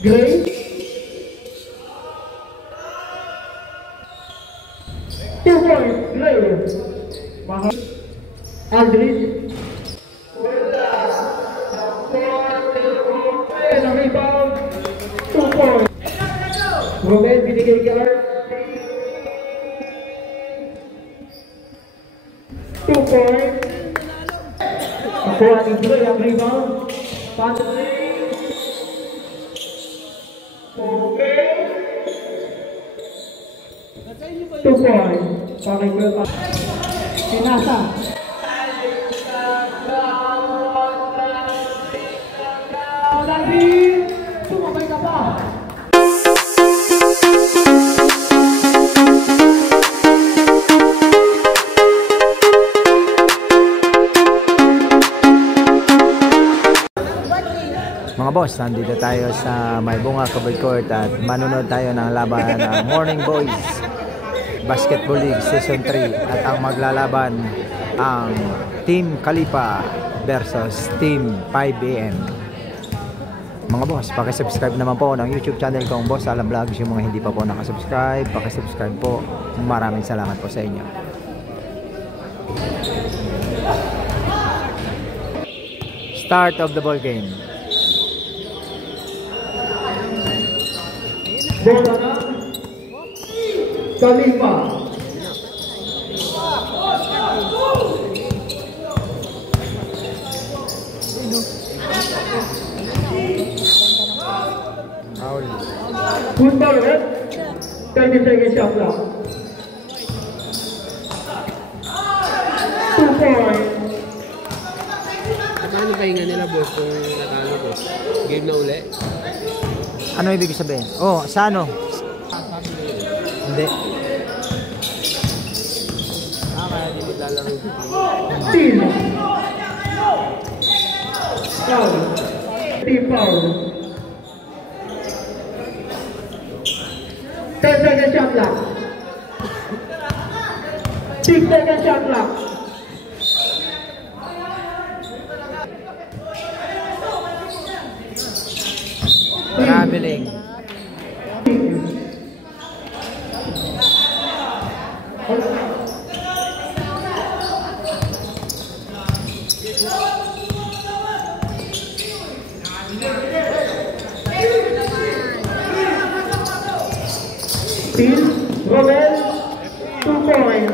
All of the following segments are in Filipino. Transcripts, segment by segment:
Gray. 2 points, Gray. Aldridge. And a rebound. 2 points. Romel binigay kay RC. 2 points. Ako ang Gray ang rebound. Patrick. Okay. 2 points. Pakikuha. Pinasa. Lagi. Sumabay ka pa. Mga boss, nandito tayo sa Maybunga Covered Court at manunod tayo ng laban ng Morning Boys Basketball League Season 3 at ang maglalaban ang Team Kalipa versus Team 5AM. Mga boss, pakisubscribe naman po ng YouTube channel kong Boss Alam Vlogs. Yung mga hindi pa po nakasubscribe, pakisubscribe po. Maraming salamat po sa inyo. Start of the ball game. Bola na Kalipa. Good ball, right? 30 seconds shot clock. 2 points. Paano pahinga nila boss kung natalo boss? Game na uli? Ano ibig sabihin? Oh, sa ano? Hindi. Kaya hindi naglalaro. Team. Foul. Team foul. 10 seconds shot clock. 6 seconds shot clock. Traveling. Team Romel, 2 points.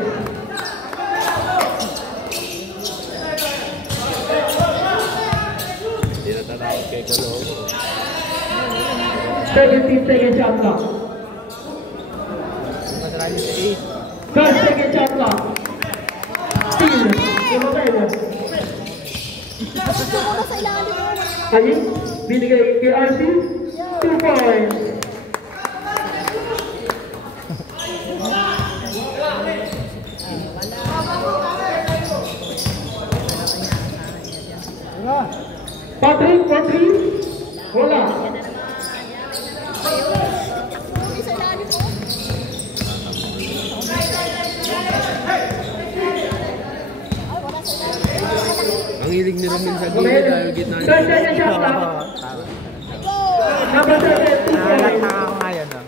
Hindi natatawag kay Colombo. 17 seconds shot clock. 5 seconds shot clock. Team Romel. Ayun, binigay kay RC, 2 points. Patrick, wala. Ang hilig ni Romel sa gilid dahil gitna niya. Number 7, 2 points. Nakakataka ko ngayon, no?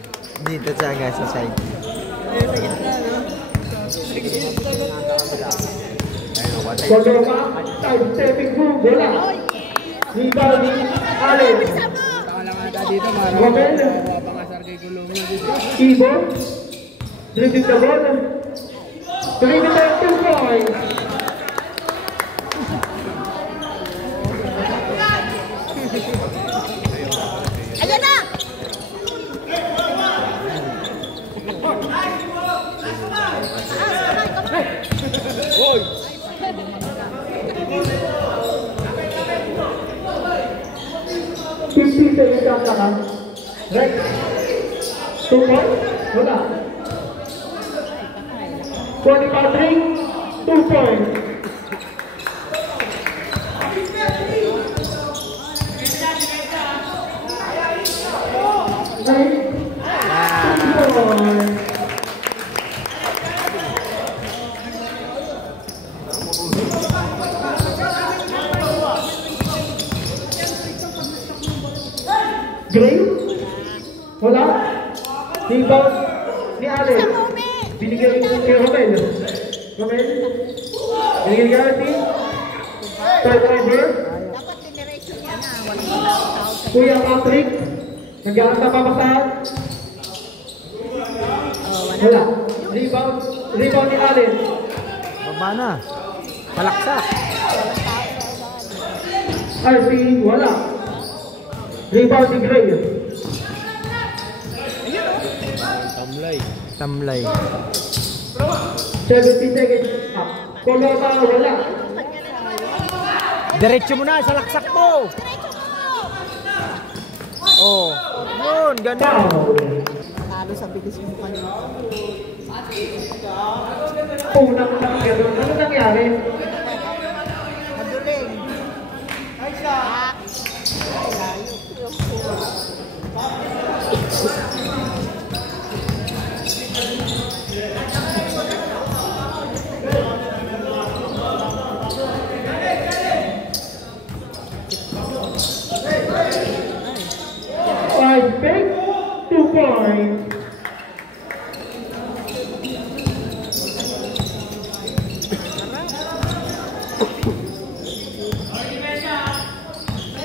Dito siya sa side. Kodoma, side-stepping move, wala. Rebound ni Allen. Taka lang ata dito para Romel. pangasar kay Colombo dito. Ibo, dribbling the ball. Dribbling the 2 points. Ayan na! Hoy! 50 seconds shot clock. Rex, 2 points, wala. 20 Patrick, 2 points. Gray? Wala. Rebound ni Allen. Sa Ome. Binigay kay Romel. Romel? Binigay kay Artie. Turnover. Dapat generation niya na. Walang tao. Kuya Patrick. Nagkaroon sa papasahan. Wala. Rebound ni Allen. Baba na. Malaksak. Artie, wala. Rebound ni Gray. Tamlay. Tamlay. 70 seconds. Koloma, wala. Diretso mo na sa laksak mo. Oh, yun, ganun. Foul. Talo sa bilis mo kanina. Unang gano'n. Ano nangyari? Maduling. Ay, siya. Five big, 2 points.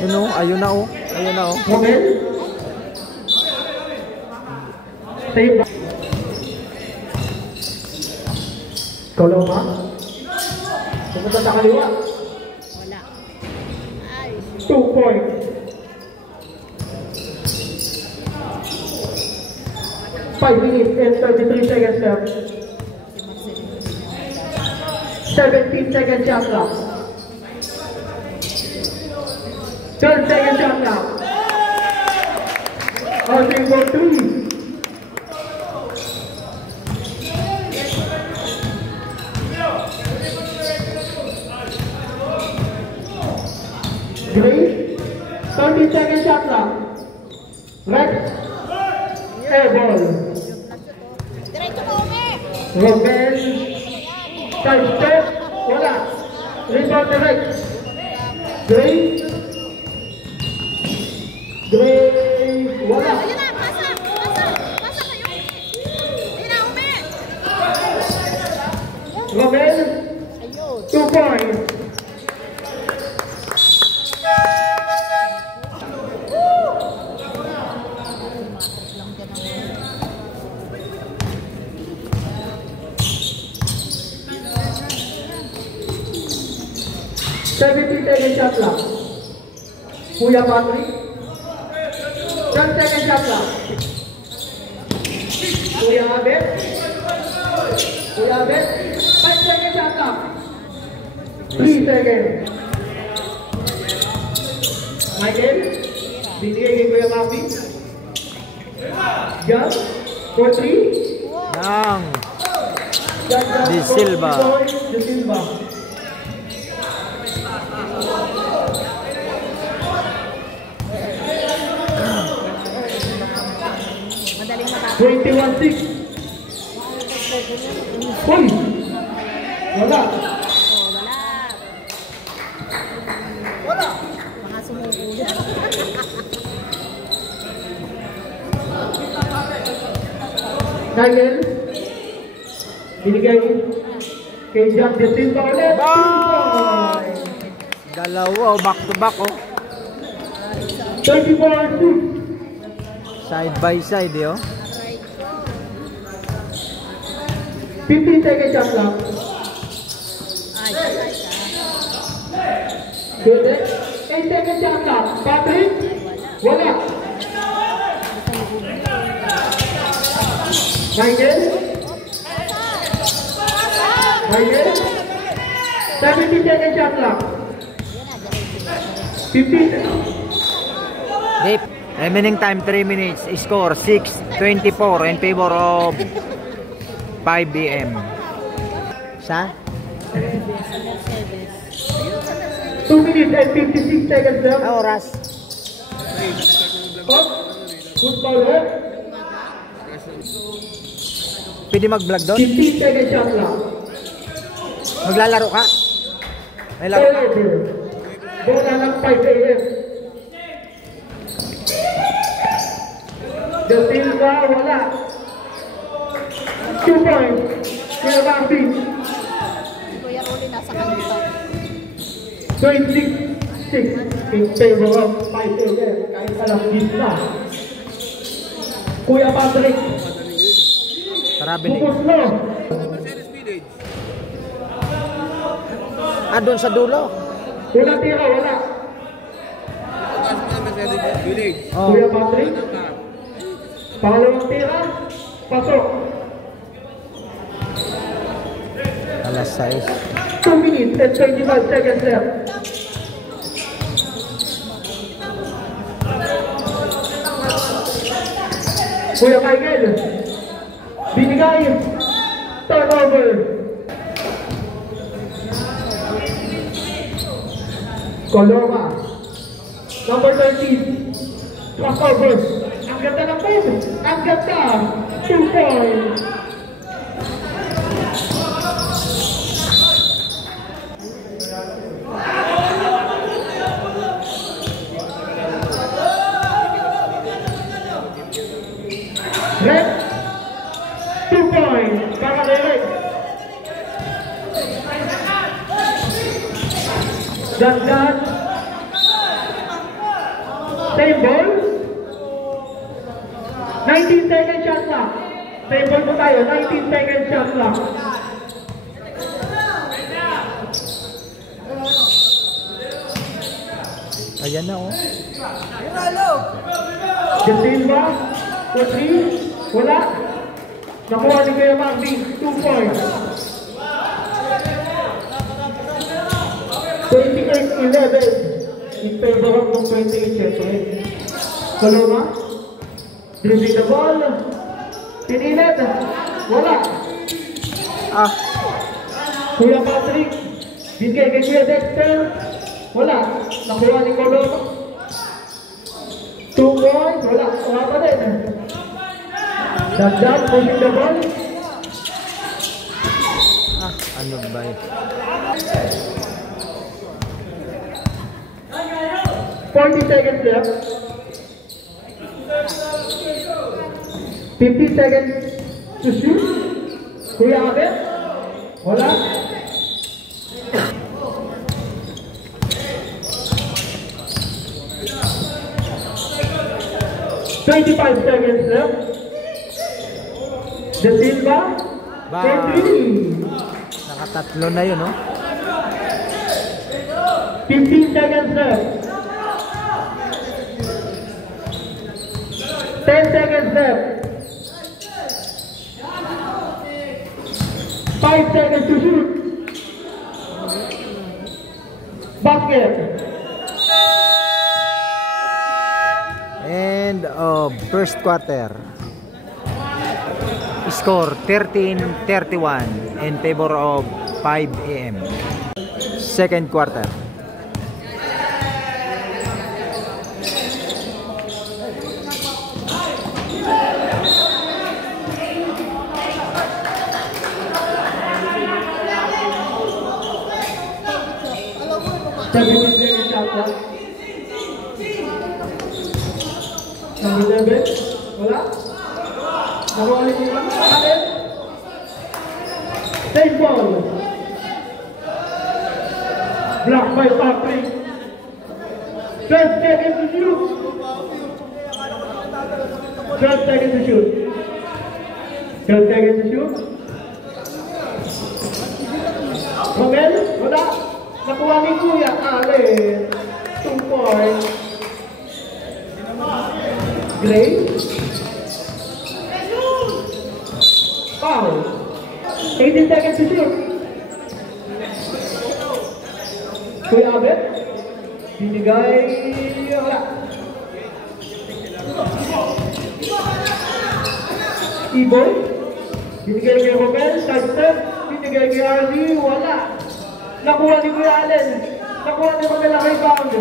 Yun o, ayun na o. Ayun na o. Romel. Save. Koloma. Pumunta sa kaliwa. Wala. Ay. 2 points. Five minutes and 33 seconds left. 17 seconds shot clock. 12 seconds shot clock. Artie for 3. Gray, 30 seconds shot clock. Rex, air ball. Diretso mo, Ome. Romel, side step, wala. Rebound ni Rex. Gray, wala. Ayun na, pasa. Pasa kayo. Ayun na, Ome. Romel, Ayun. 2 points. Seconds shot clock. Kuya Patrick. 10 seconds shot clock. Kuya Abet. 5 seconds shot clock. 3 seconds. Michael. Binigay kay Kuya Mafi. Jan. For 3. Nang. De Silva. De Silva. Madaling matapos. 21-6. Uy! Wala. Oh, wala. Mga sumuulit. Nigel. Binigay kay Jack De Silva ulit. Bye! Dalawa o, back to back o. 34-6. Side by side yo. 15 seconds shot clock. Ay. Good. 8 seconds shot clock. Patrick. Wala. Nigel. 17 seconds shot clock. 15. Deep. Remaining time 3 minutes. Score 6-24 in favor of 5BM. Sa? 2 minutes and 56 seconds left. Oras. Up. Good ball up. Pwede mag-vlog doon? 15 seconds shot clock. Maglalaro ka? May laro. Turnover. Bola ng 5 AM. De Silva, wala. 2 points. Kuya Bambi. Kuya Rolly nasa kanto. 26-6 in favor of 5 again. Kahit alam gitna. Kuya Patrick. Karabini. Pupuslo. Doon sa dulo. Unang tira, wala. Oh. Kuya Patrick. Pangalawang tira. Pasok. Alas 6. 2 minutes and 25 seconds left. Kuya Michael. Binigay. Turnover. Coloma. Number 13. Crossover. Ang ganda ng move. Ang ganda. 2 points. Red. 2 points. Para kay Red. Dandan. Same ball. 19 second shot clock. Same ball po tayo. 19 second shot clock. Ayan na oh. De Silva. For 3. Wala. Nakuha ni Kuya Magdi. 2 points. 28-11. In favor of ng 28 syempre. Coloma. Dribbling the ball. Tinilid. Wala. Kuya Patrick. Bigay kay Kuya Dexter. Wala. Nakuha ni Coloma. 2 points. Wala. Wala pa din. Dagdag. Pushing the ball. Ano ba yun? 40 seconds left. 50 seconds to shoot. Kuya Abel. Wala. $25 seconds left. De Silva. Ba. For 3. Nakatatlo na yun oh. 15 seconds left. 10 seconds left. 5 seconds to shoot. Basket. End of first quarter. Score 13-31 in favor of 5 AM. Second quarter. Number 11. Wala. Nakuha ni Kuya Abel. Same ball. Block by Patrick. 12 seconds to shoot. 12 seconds to shoot. 12 seconds to shoot. Romel, wala. Nakuha ni Kuya Allen. 2 points. Gray. Foul. 18 seconds to shoot. Kuya Abel. Binigay. Wala. Iboy. Binigay kay Romel. Sidestep. Binigay kay Arlie. Wala. Nakuha ni Kuya Allen. Nakuha ni Romel ang rebound.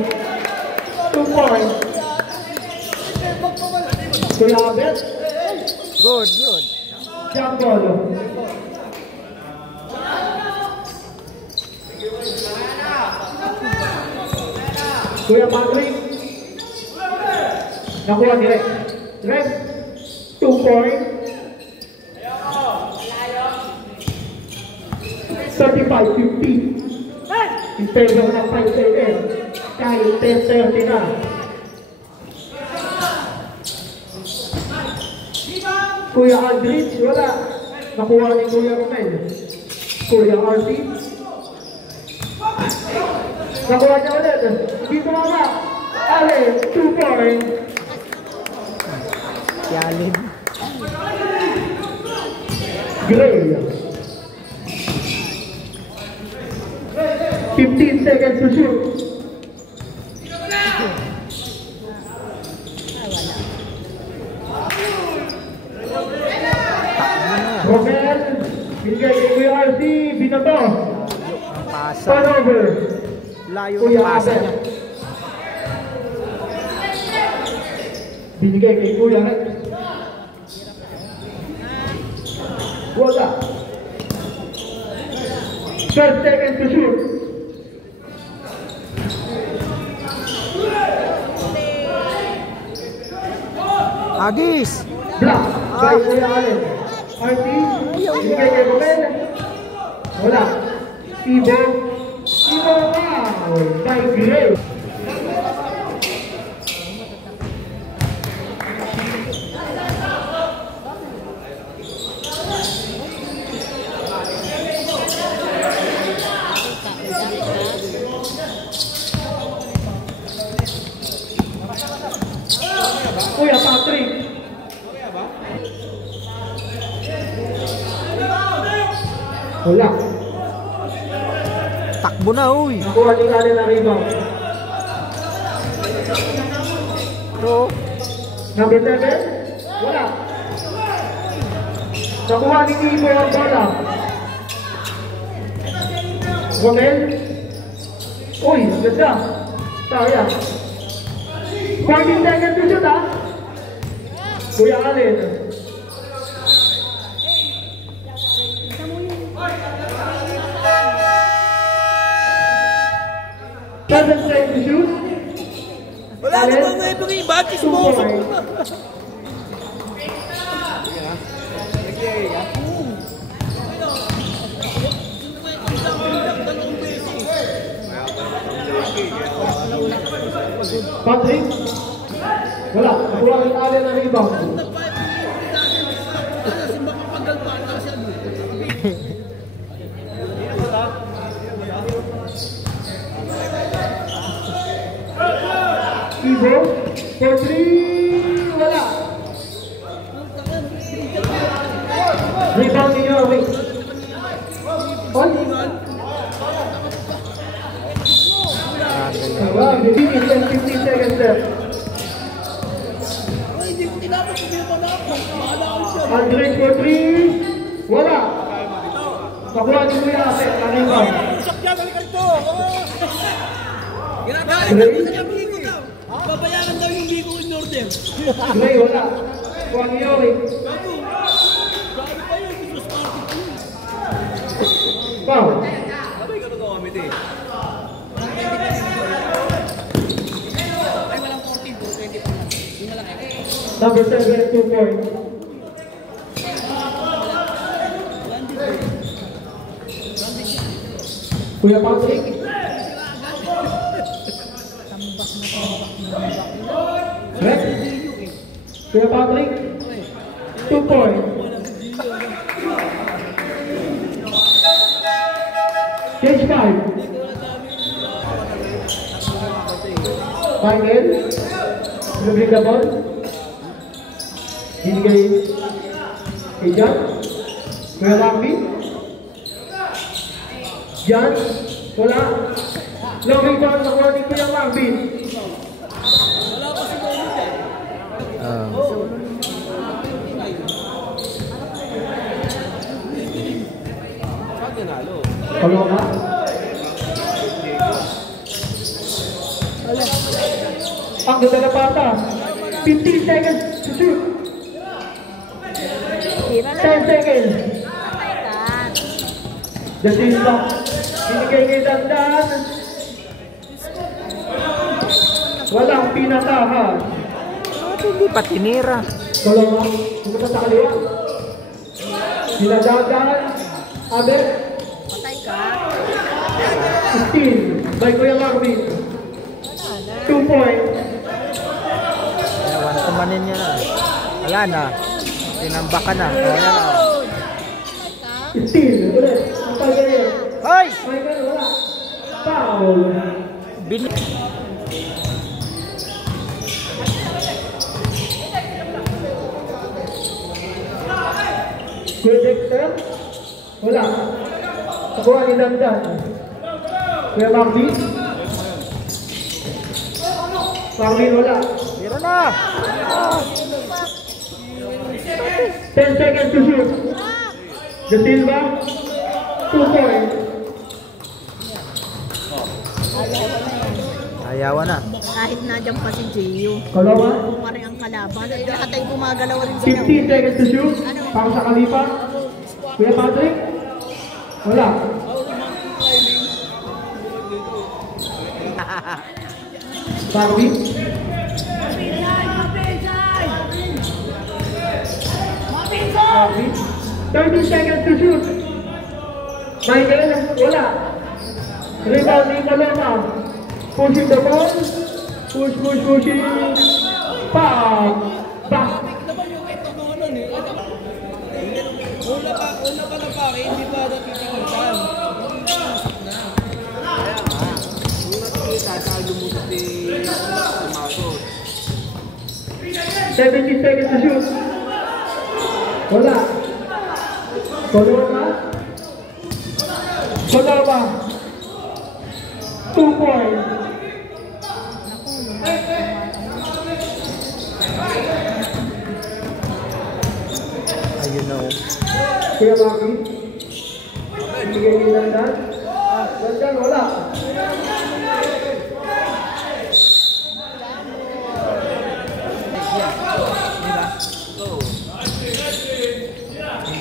2 points. Kuya Abel. Good, good. Jump ball. Kuya Patrick. Nakuha ni Red. Red. 2 points. 35-50. In favor ng 5 seconds. Kahit 10-30 na. Kuya Aldrich, wala. Nakuha ni Kuya Romel. Kuya Aldrich. Nakuha niya ulit. Dito mama. Ale, 2 points. Si Alin. Gray. 15 seconds to shoot. Romel, bigay kay Kuya RC, binato. Ang pasa. Turnover. Layo Kuya ng pasa Abel. niya. Binigay kay Kuya Rex. Wala. 12 seconds to shoot. Agis! Block. By Kuya Allen. RT. Binigay kay Romel. Wala. Ibo. Ibo foul by Gray. Kuya Patrick. Wala. Takbo na, uy! Nakuha ni Allen na rebound. Bro, Number 7. Wala. Nakuha ni Ibo ang bola. Romel. Uy, ganda. Sayang. 14 seconds to shoot, ha? Kuya Allen. Seven seconds to shoot. Wala Allen. namang may pag-ibagis 2 mo. points. Patrick. Wala. Nakuha ni Allen ang rebound. Ibo. For 3. Wala. Rebound ni Yorwin. On. Wow, 15 seconds left. Aldrich for 3. Wala. Nakuha ni Kuya Ate. Ang rebound. Gray. Babayaran daw yung bigo in order. Gray, wala. Kuha ni Yorwin. Foul. Number 7, 2 points. Kuya Patrick. Rex. Kuya Patrick. 2 points. Cage 5. Final. Lubling the ball. Binigay kay Jan. Kuya Rambi. Jan. Wala. Long rebound sa kuha ni Kuya Rambi. Palo na. Ang ganda na pata. 15 seconds to shoot. 10 seconds. The Dislock. Binigay kay Dandan. Walang pinatahan. hindi pa tinira. Koloma, pumunta sa kaliwa. Sinadagan, Abet, Patay ka. steal by Kuya Marvin. 2 point. Ewan, kumanin niya na. Wala na. Tinambak ka na. Wala na. Steal, ulit. Ang pag-ganyan. Hoy! May ganyan, wala. Foul. Bili. Kuya Dexter, wala. Nakuha ni Dandan. Kuya Marvin. Marvin, wala. Tiro na! 10 seconds to shoot. De Silva, 2 points. Ayawan na. Kahit nadyan pa si Gio. Koloma, Pa rin ang kalaban. Lahat ay gumagalaw rin sila. 15 seconds to shoot. Para sa Kalipa. Kuya Patrick, wala. Marvin, Marvin, 30 seconds to shoot. Michael, wala. Rebound ni Koloma. Pushing the ball. Pushing. Pop. Back. Una pa na pake, hindi pa natitikitan. Kaya nga, una nakikita sa lumusot si Tomato. 70 seconds to shoot. Wala. Koloma. 2 points. Ayun na. Kuya Maki. Bigay ni Dandan. Dandan, wala.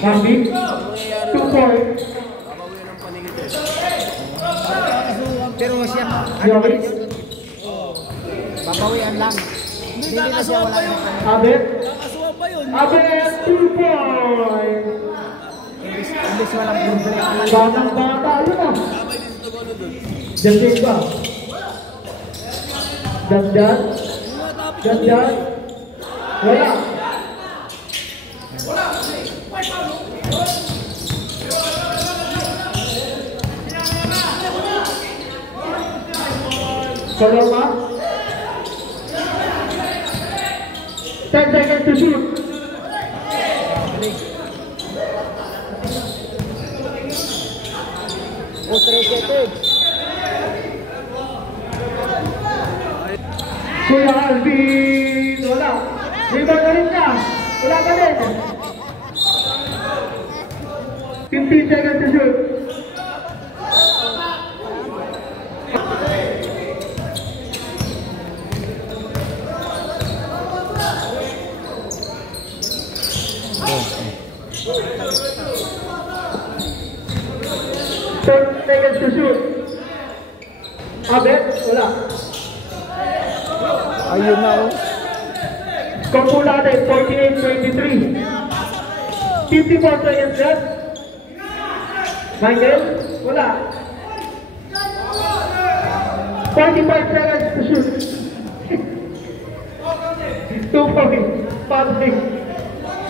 Maki. 2 points. Pero siya, Jovic. babawian lang. Hindi na siya wala na. Abet. Nakasuha pa yun. Abet, 2 points. Imbis walang problema. Batang bata, yun ah. Dandan ba? Dandan. Dandan. Wala. Koloma. 10 seconds to shoot. O 3 seconds. Kuya Alvin, wala. Rebound na rin niya. Wala pa rin. 15 seconds to shoot. Seconds to shoot. Abet, wala. Ayun na. Score po natin, 48-23. 54 seconds left. Michael, wala. 45 seconds to shoot. 2 points. Patrick.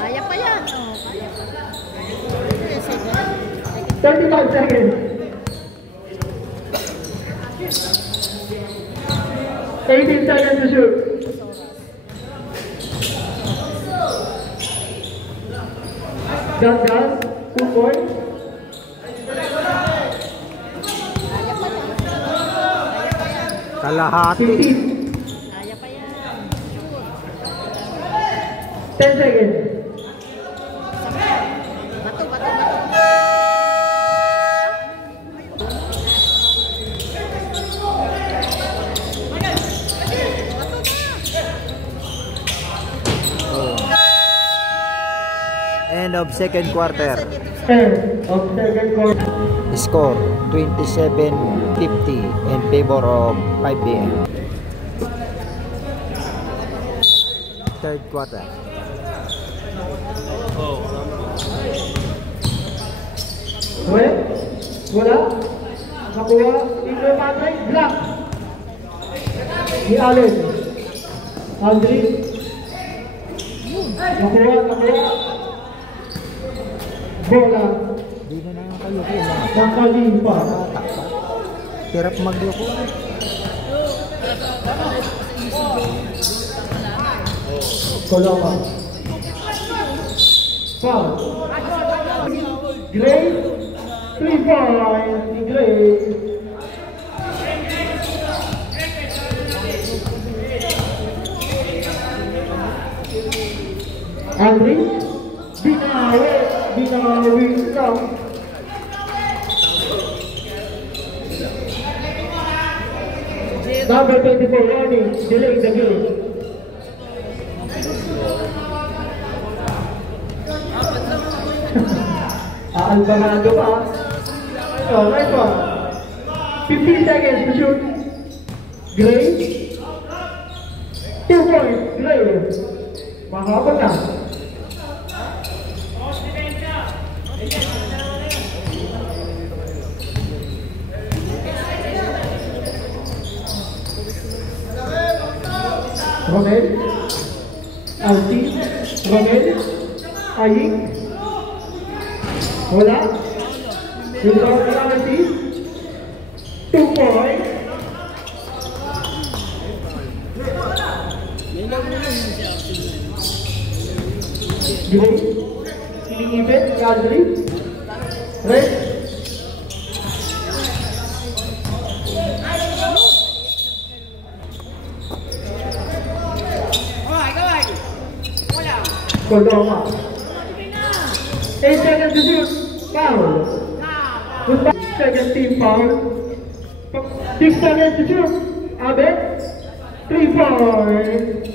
Kaya pa yan. Oh, kaya pa. 35 seconds. 18 seconds to shoot. Dandan, 2 points. Kalahati. 15. Kaya pa yan. 10 seconds. Bato, bato, bato. End of second quarter. End of second quarter. Score 27-50 in favor of 5PM. Third quarter. Well, wala. Nakuha. Ito Patrick. Black. Ni Allen. Aldrin. Nakuha. Bola. Hindi na lang kayo ko. Nakalipa. Hirap magloko. Koloma. Foul. Gray. 3 points. Ni Gray. Aldrin. Binawi lang. Number 24 running, delay the game. Alvarado pa. Oh, nice one. 15 seconds to shoot. Gray. 2 points, Gray. Mahaba na. Romel, Alti, Romel, Aying, wala, rebound ni Alti, 2 points. Gray, iningipit, Aldrin, Red. Koloma. 8 seconds to shoot. Foul. 2nd team foul. 6 seconds to shoot. Abed. 3 points.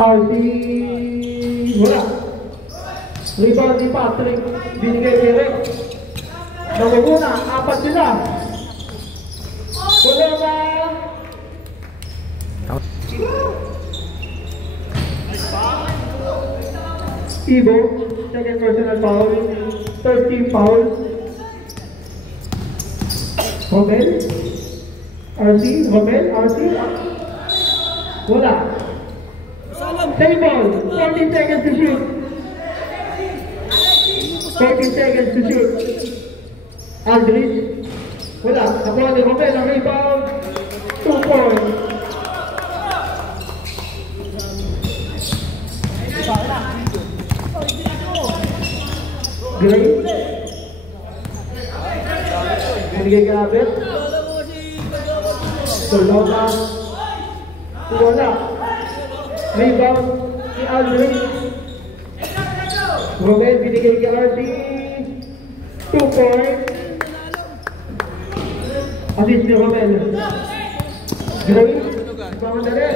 RC. Wala. Rebound ni Patrick. Binigay kay Rex. Namaguna. 4 sila. Koloma. Ibo, second personal foul, 3rd team foul. Romel, RC, wala. Same ball, 14 seconds to shoot. 14 seconds to shoot. Aldridge, wala. Nakuha ni Romel ang rebound, 2 points. Gray. Binigay ka Abed. Koloma. Wala. Rebound ni Aldrin. Romel binigay ka RD. 2 points. Assist ni Romel. Gray. Pamandali.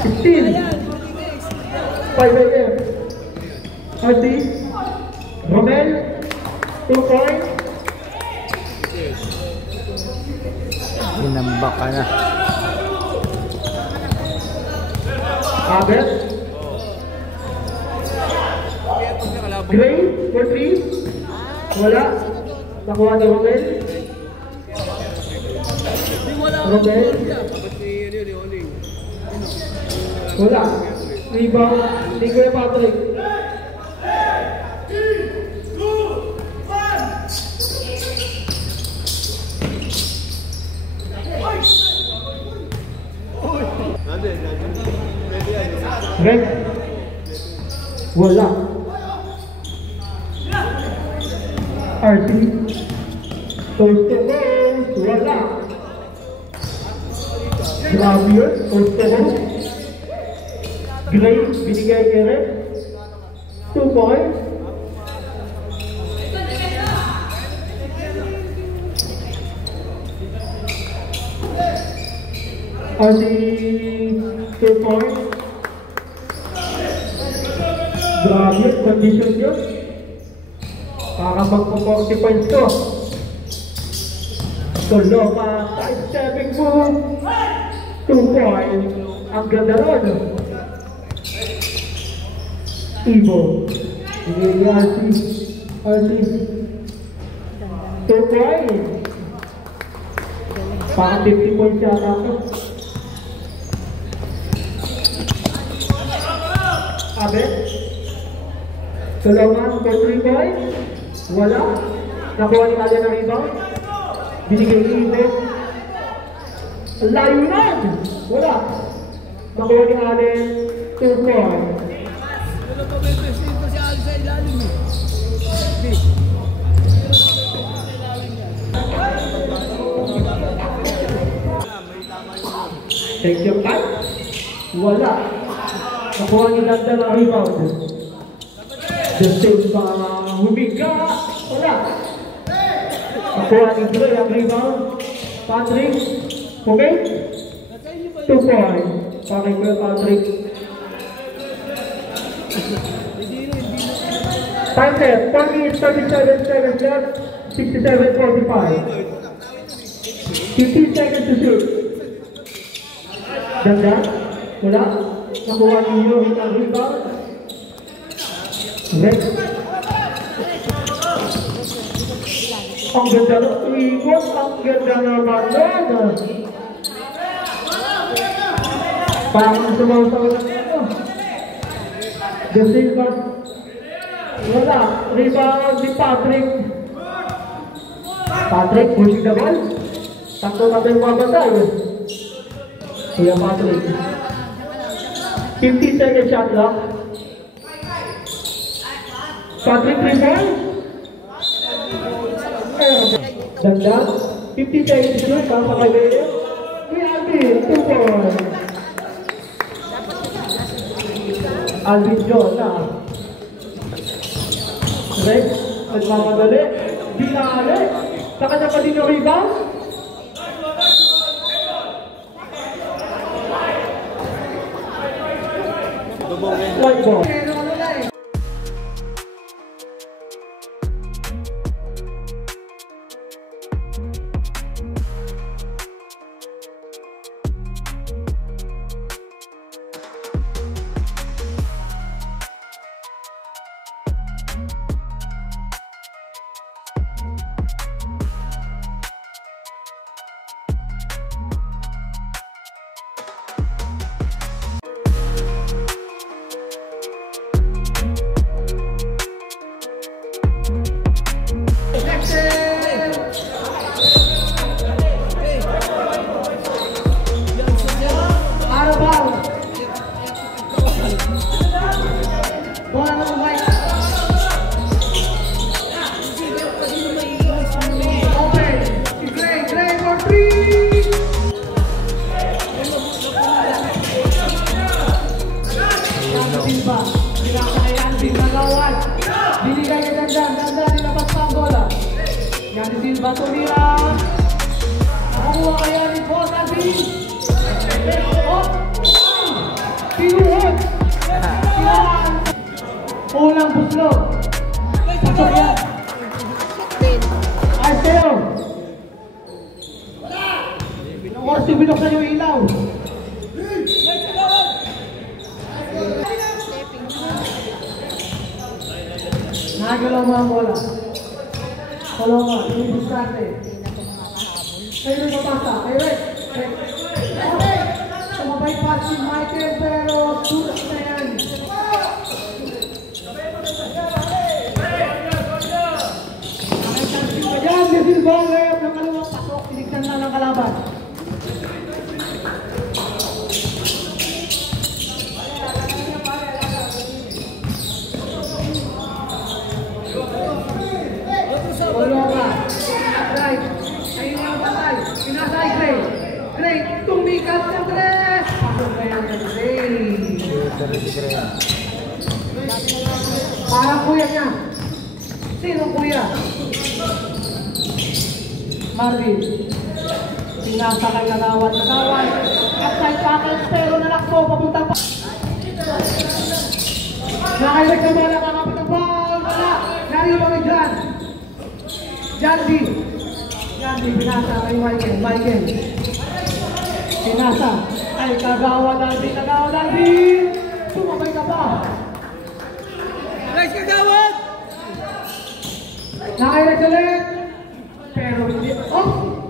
16. 5 again. Assist. Romel, 2 points. Inambak ka na. Abed. Gray, for 3. Wala. Nakuha ni Romel. Romel. Wala. Rebound. Hindi ko yung Patrick. Red. Wala. RC. Toast to goals. Wala. Gravier. Toast to goals. Gray. Binigay kay Red. 2 points. RC. 2 points. Grabe, condition yun. Kakapag-40 points to. Tolopa, side-stepping move. 2 points. Ang ganda ron. Ibo. Hindi RC. 2 points. Parang 50 points yata ako. Abet. Tulungan for 3 points. Wala. Nakuha ni Allen ang rebound. Binigay ni Ibo. Layo na! Wala. Nakuha ni Allen 2 points. Take your time. Wala. Nakuha ni Landa ng rebound. Justin pa humiga. Wala. Nakuha ni Dre ang rebound. Patrick. Okay? 2 points. Pakay ko yung Patrick. Time set. 4 minutes, 37 seconds left. 67-45. 15 seconds to shoot. Ganda. Wala. Nakuha ni Yohit ang rebound. Rex. Ang ganda ng ikot. Ang ganda naman doon. Parang sumaw-saw na ito. De Silva. Wala. Rebound ni Patrick. Patrick, pushing the ball. Takto na tayong mabatay. Kuya Patrick. 50 seconds shot clock. Patrick rebound. Ganda. 50 seconds shoot. Para sa kayo. Kuya Alvin. 2 points. Alvin John na. Rex. Nagmamadali. Binali. Sa kanya pa din yung rebound. White ball. Unang buslo. Pasok yan. Ay, Teo. Oras yung binuksan yung ilaw. Nagalaw mga bola. Kolonga, yung diskarte. Kayo rin mapasa. Kayo rin. Sumabay pa si Michael pero sulat na yan. Yan, Desil Ball, layup ng kalawang pasok. Tinignan na ng kalaban. Kolonga, right. Ayun ang patay. Pinasay Gray. Gray, tumikas ng tres. Pasok na yan ng Gray. Parang kuya niya. Sino kuya? Marvin. Pinasa kay Nagawan. Nagawan. Outside package pero nalakso. Papunta pa. Nakailag na bola. Kakapit ang ball. Wala. Nariyo kami dyan. Jan B. Yandy, pinasa kay Michael. Michael. Pinasa. Ay, kagawa Yandy. Kagawa Yandy. Sumabay ka pa. Guys, kagawad! Nakailag ulit. Pero hindi. Oh!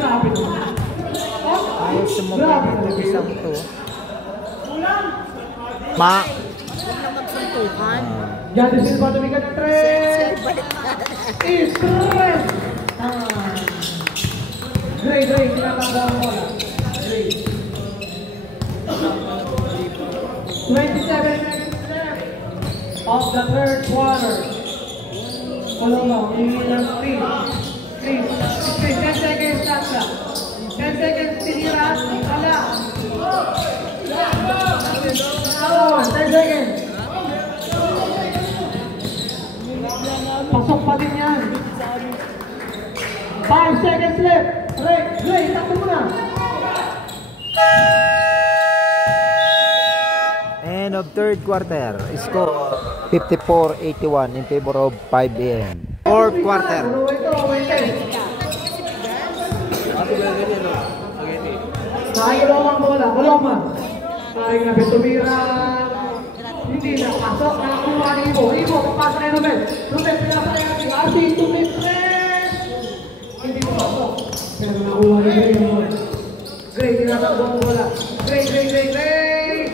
Grabe naman. Oh! Ayaw sumabay Grabe dito naman. isang to. Yandy Silva tumigan ng 3. Stress! Gray, tinatanggal ang bola. Gray. 27 minutes left of the third quarter. Paloma, hindi ng speed. Please, 10 seconds na siya. 10 seconds, tinira. Wala. 10 seconds. Pasok pa din yan. 5 seconds left. Ray, takbo mo na. End of third quarter. Score 54-81 in favor of 5AM. Fourth quarter. Nakikiloma ang bola. Paloma. Maring na Betumira. Hindi na. Pasok. Nakakuha ni Ibo. Ibo, papasok kay Ruben. Ruben, pinapasok kay Arsi. Tumit. Hindi mo pasok. Pero nakuha ni Gray ang bola. Gray, tinatakbo ang bola. Gray.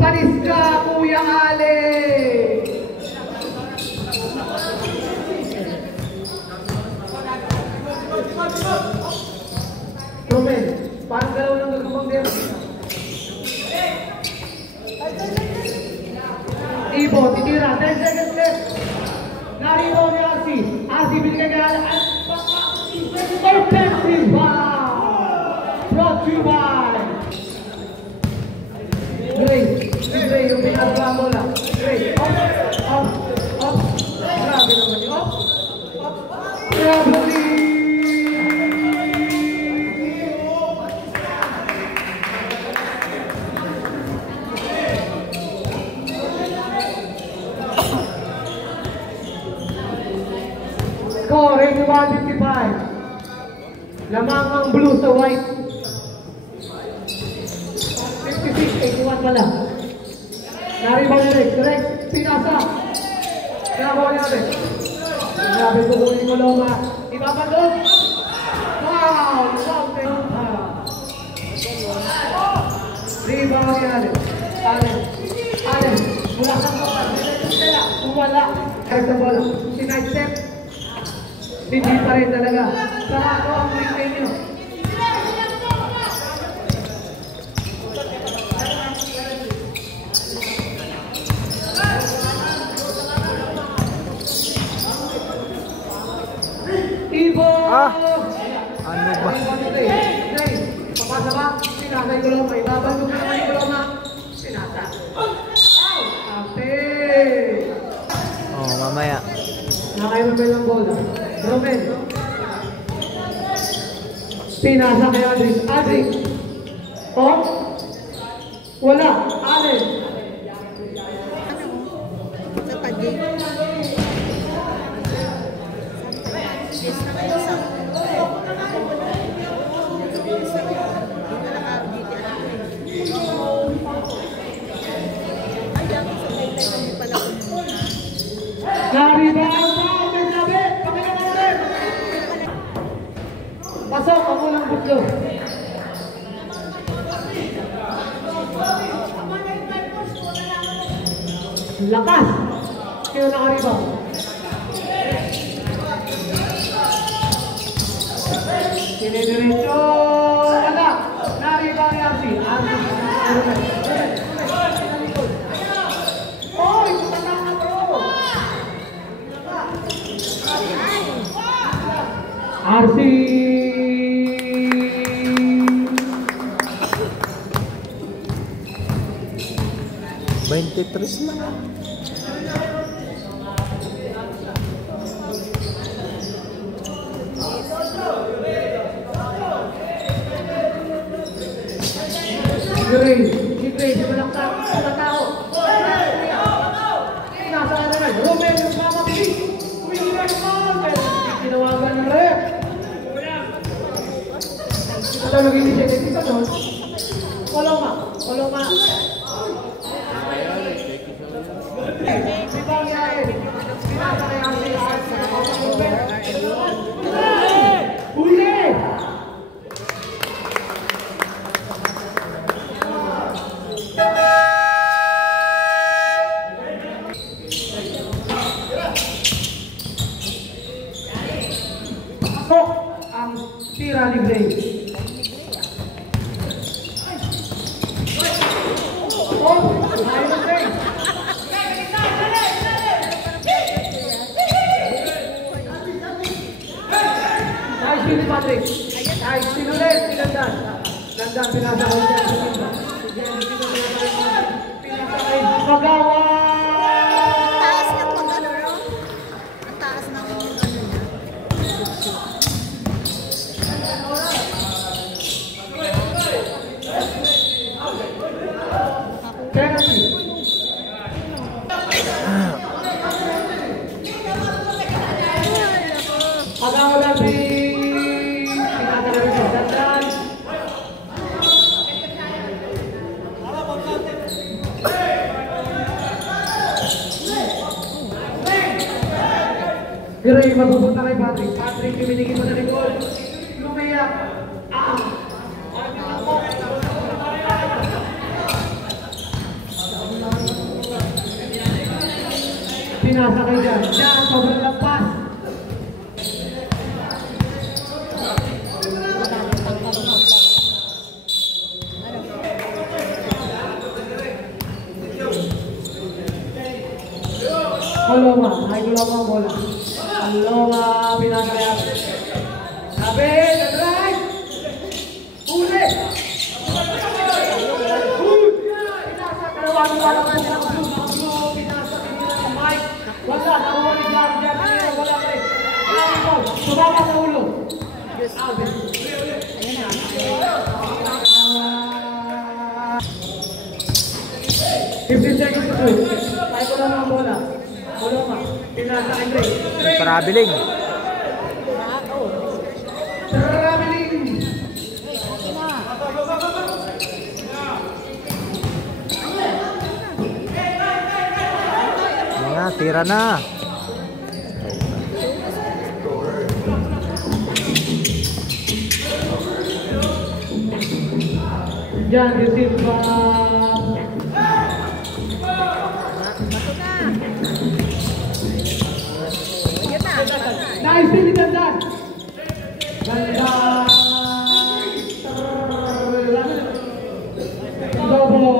Panis ka, Kuya Ale. Ruben, parang galaw ng gagawang din. Ibo, titira. 10 seconds left. Narito ni Arsi. Arsi, binigay kay Ale. Offensive foul! Brought to you by Gray, yung pinagawa mo lang. Gray, up. Grabe naman yun. Up. Grabe. Scoring 155. Lamang ang blue sa white. 56-81 pala. Naribaw ni Rex. Pinasa. Nakabaw niya natin. Grabe kukunin mo Loma. Ibabagod. Wow! Rebound ni Allen. Mula sa kapal. Wala. Kahit sa bola. Sinide-step. Hindi pa rin talaga. Saka ako ang maintain nyo. Ibo! Ano ba? Papasa ba? Pinasa yung Loma. Ibabagod na naman yung Loma. Pinasa. Ate! Oh, mamaya. Nakairoon ng bola. Roman. Pinasa kay Adric. Oh? Wala. Allen. Sa pag-game. Pasok, ako lang butlo. Lakas. Kaya nakariba. Sinidiretso. Wala. Nariba ni Arsi. Oy, patang na bro. Arsi. 23 lang. Gray, malaksak sa tao. Nasa ka naman. Romel, yung pamagli. Uwi na naman. Tinawagan ng rep. Natulog yung DJ dito doon. Koloma. Koloma. Huli! Pasok ang tira ni Gray. Patrick. Ay, sinulit, pinandan. Landan, pinasakay niya. Pinasakay. Magawa! Taas ng pag-ano, no? Ang taas ng ano niya. Penalty. Magawa na si... Pero yung mapupunta kay Patrick. Patrick, piminigin mo na rin goal. Lumayak. Pinasa kayo dyan. Dyan, sobrang lampas. Koloma. Ay, Koloma ang bola. Koloma, pinakaya. Sabi, nag-drive! Uli! Pinasa, dalawang wala ka nilang blue. Pinasa, Mike. Wala, nakuha ni Jar. Wala ka rin. Sumama sa ulo. Sabi. Ayan na. 15 seconds to shoot. Ay, Koloma ang bola. Koloma, pinasa kay Gray. Traveling. Traveling. Nga, tira na. Diyan, receive ba? Nice, hindi dandan. Dandan. Double.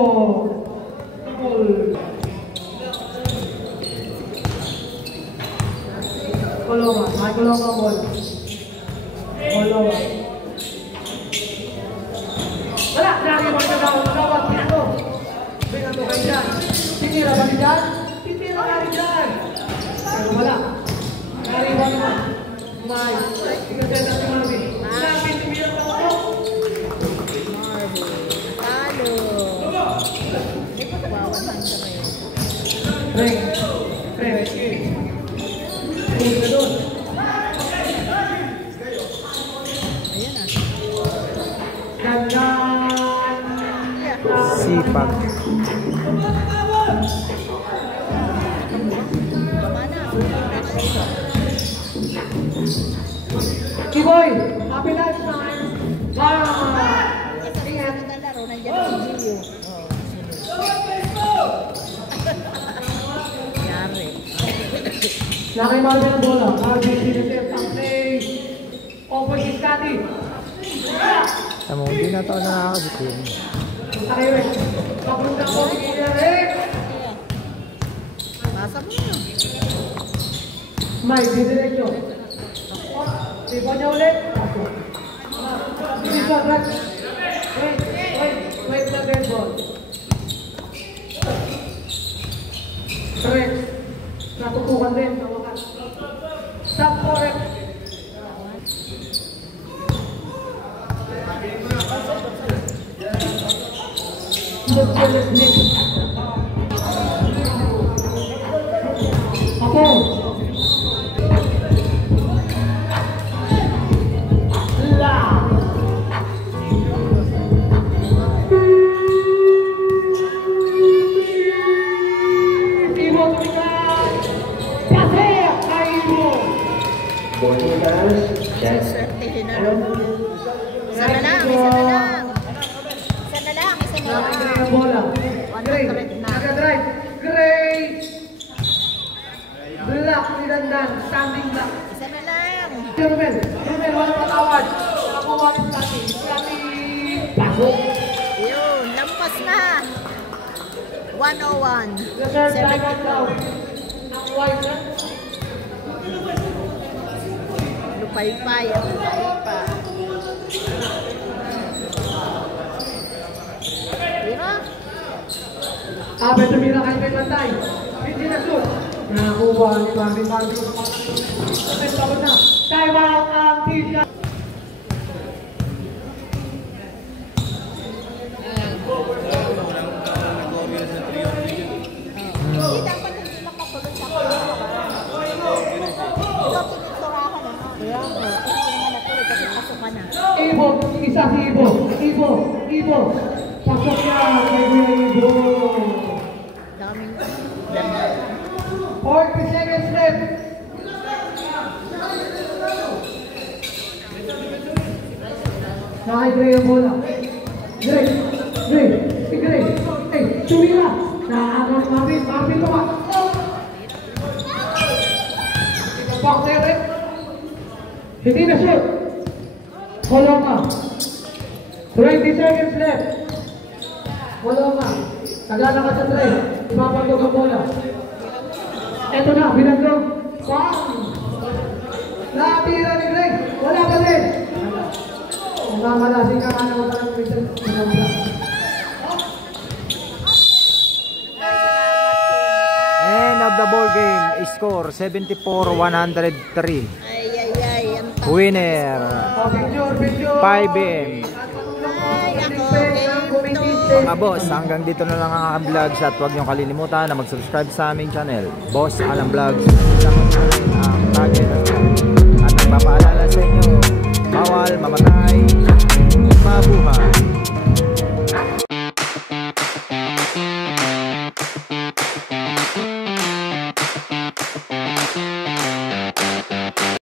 Koloma, may Koloma ball. Koloma. Wala, lagi mo na gawat. Pinato kayo dyan. Tinira ba dyan? Tinira ka rin dyan. Pero wala. Nariwan naman. May. Ikaseta si Marvin. Marvin, tumira pa ako. Talo. Bawan lang siya ngayon. Frank. Puli ka doon. Ayan na. Gandang. Sipag. Kiboy, happy lifetime. Bye. Ingat. Laro nandiyan si Gio. Yari. Nakay Marvin ang bola. Marvin, sinitip ang play. Opposite Scotty. Tama, hindi na ito nakakasitin. Takay Rick. Papunta ko si Rick. Nasa mo na. Mike, didiretso. Sipa niya ulit. Sipa, Brad. Wait na red ball. Correct. Natutukan din sa wakas. Stop correct. Ako. La. swertihin na. Isa na lang, isa na lang. Isa na lang, isa na Sabi Gray lang. ang bola. Gray, 100 na. nag-drive. Gray! Block, nilandan, standing block. Isa na lang. Romel, walang matawad. Nakakuha ni Plati. Plati, pasok. Yun, lampas na. 101. Reserve time out now. Ang white na. Lupay-pay, ang lupay-pa. Di ba? Abe, tumira kay May Pantay. Hindi na shoot. Nakakuha ni Marvin Marvin. Tapos na. Time out ang Tisha. Hindi dapat hindi makakulot sa kulot. Ikaw tiniturahan na. Kaya nga. Hindi naman natuloy kasi pasukan na. Ibo, isa si Ibo. Ibo. Pasok na kay Ibo. Daming dami. 40 seconds left. Nakay Gray ang bola. Gray. Hey, tumira. Nakakot Marvin pa. Back there, eh. Hindi na shoot. Koloma. 20 seconds left. Koloma. Tagala ka sa tray. Ipapagod ang bola. Eto na, binagdog. Bang! Natira ni Greg. Wala pa din. Mamalasin ka nga naman talagang minsan. End of the ball game. Score 74-103. Ay. Ang taas. Winner. Picture. 5M. Ay, ako. Ganito. Mga boss, hanggang dito na lang ang vlogs at huwag niyong kalilimutan na mag-subscribe sa aming channel, Boss Alam Vlogs. Isama natin ang target at nagpapaalala sa inyo, bawal mamatay.